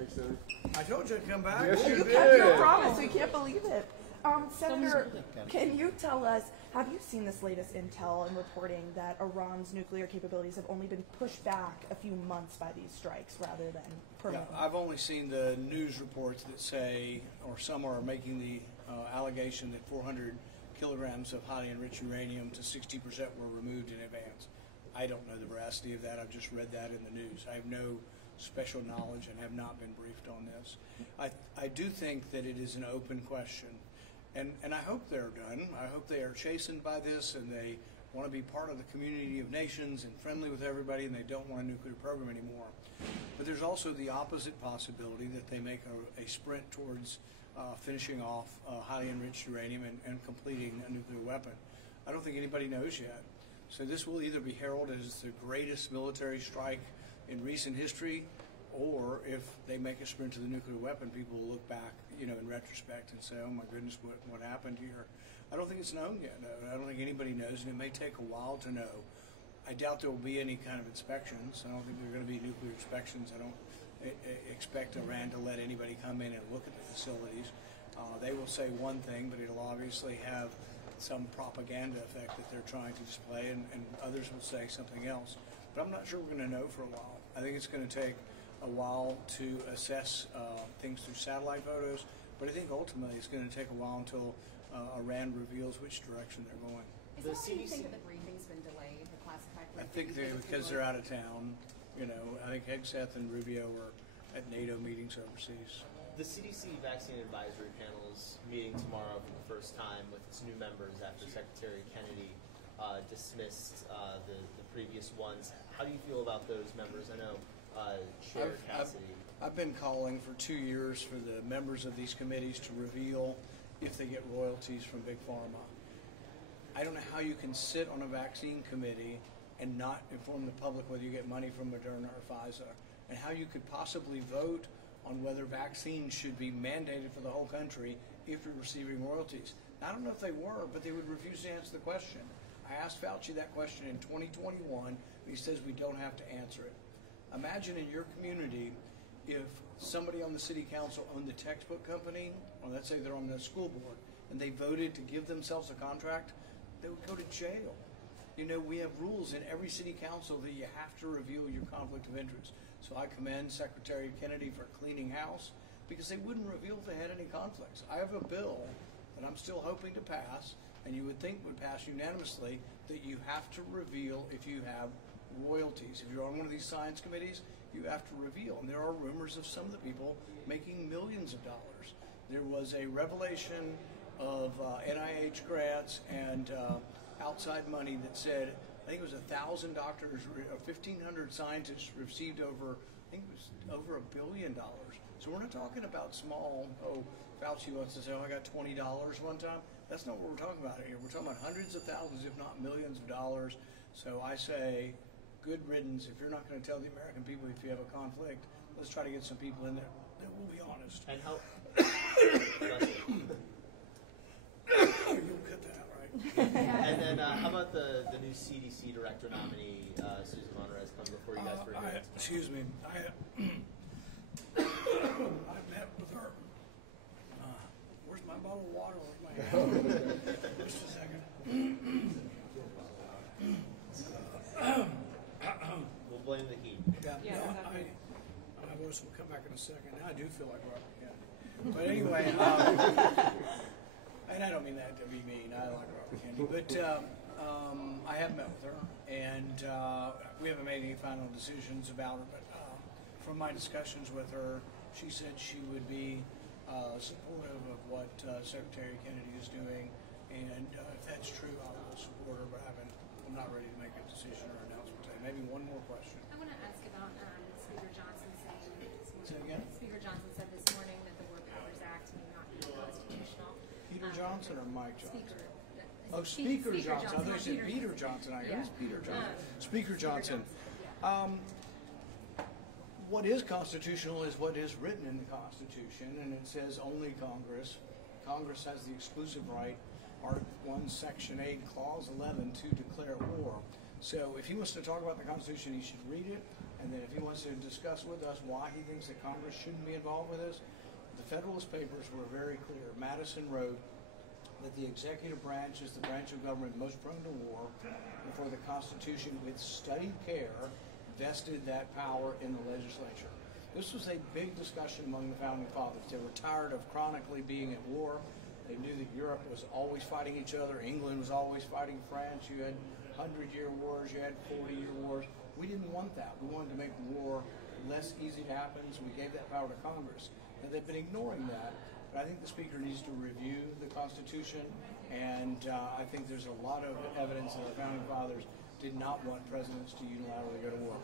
Thanks, Senator. I told you to come back. Yes, you You did. kept your promise. We can't believe it. Senator, can you tell us, have you seen this latest intel and reporting that Iran's nuclear capabilities have only been pushed back a few months by these strikes rather than permanently? Yeah, I've only seen the news reports that say, or some are making the allegation that 400 kilograms of highly enriched uranium to 60% were removed in advance. I don't know the veracity of that. I've just read that in the news. I have no special knowledge and have not been briefed on this. I do think that it is an open question. And I hope they're done. I hope they are chastened by this and they want to be part of the community of nations and friendly with everybody and they don't want a nuclear program anymore. But there's also the opposite possibility that they make a sprint towards finishing off highly enriched uranium and completing a nuclear weapon. I don't think anybody knows yet. So this will either be heralded as the greatest military strike in recent history, or if they make a sprint to the nuclear weapon, people will look back, in retrospect and say, oh my goodness, what happened here? I don't think it's known yet. I don't think anybody knows, and it may take a while to know. I doubt there will be any kind of inspections. I don't think there are going to be nuclear inspections. I don't expect Iran to let anybody come in and look at the facilities. They will say one thing, but it'll obviously have some propaganda effect that they're trying to display, and others will say something else. But I'm not sure we're going to know for a while. I think it's going to take a while to assess things through satellite photos, but I think ultimately it's going to take a while until Iran reveals which direction they're going. Is that why you think that the briefing's been delayed, the classified briefing? I think because they're out of town. I think Hegseth and Rubio were at NATO meetings overseas. The CDC Vaccine Advisory Panel is meeting tomorrow for the first time with its new members after Secretary Kennedy dismissed the previous ones. How do you feel about those members? I know Chair Cassidy. I've been calling for 2 years for the members of these committees to reveal if they get royalties from Big Pharma. I don't know how you can sit on a vaccine committee and not inform the public whether you get money from Moderna or Pfizer, and how you could possibly vote on whether vaccines should be mandated for the whole country if you're receiving royalties. I don't know if they were, but they would refuse to answer the question. I asked Fauci that question in 2021, and he says we don't have to answer it. Imagine in your community if somebody on the city council owned the textbook company, or let's say they're on the school board, and they voted to give themselves a contract, they would go to jail. We have rules in every city council that you have to reveal your conflict of interest. So I commend Secretary Kennedy for cleaning house, because they wouldn't reveal if they had any conflicts. I have a bill that I'm still hoping to pass, and you would think would pass unanimously, that you have to reveal if you have royalties. If you're on one of these science committees, you have to reveal. And there are rumors of some of the people making millions of dollars. There was a revelation of NIH grants and outside money that said, I think it was 1,000 doctors or 1,500 scientists received over, I think it was over $1 billion. So we're not talking about small, Fauci wants to say, I got $20 one time. That's not what we're talking about here. We're talking about hundreds of thousands, if not millions of dollars. So I say, good riddance. If you're not going to tell the American people if you have a conflict, let's try to get some people in there that will be honest. And how? You'll cut that out, right? And then how about the new CDC director nominee, Susan Monterez, coming before you guys for a minute? Excuse me. I met with her. Where's my bottle of water? Where's my Just a second. We'll blame the heat. Yeah, no, my voice will come back in a second. I do feel like Robert Kennedy. But anyway, and I don't mean that to be mean. I like Robert Kennedy. But I have met with her, and we haven't made any final decisions about her. But from my discussions with her, she said she would be supportive of what Secretary Kennedy is doing. And if that's true, I will support her, but I'm not ready to make a decision or announcement today. Maybe one more question. I want to ask about Speaker Johnson saying this morning. Say again? Speaker Johnson said this morning that the War Powers Act may not be constitutional. Peter Johnson or Mike Johnson? Speaker. Oh, Speaker Johnson. I thought you said not Peter Johnson. Who's Peter Johnson? Speaker Johnson. Yeah. What is constitutional is what is written in the Constitution, and it says only Congress. Congress has the exclusive right, Article 1, Section 8, Clause 11, to declare war. So if he wants to talk about the Constitution, he should read it, And then if he wants to discuss with us why he thinks that Congress shouldn't be involved with this, the Federalist Papers were very clear. Madison wrote that the executive branch is the branch of government most prone to war, and for the Constitution, with studied care, vested that power in the legislature. This was a big discussion among the Founding Fathers. They were tired of chronically being at war. They knew that Europe was always fighting each other. England was always fighting France. You had 100-year wars. You had 40-year wars. We didn't want that. We wanted to make war less easy to happen, so we gave that power to Congress. And they've been ignoring that. But I think the Speaker needs to review the Constitution, and I think there's a lot of evidence that the Founding Fathers did not want presidents to unilaterally go to war.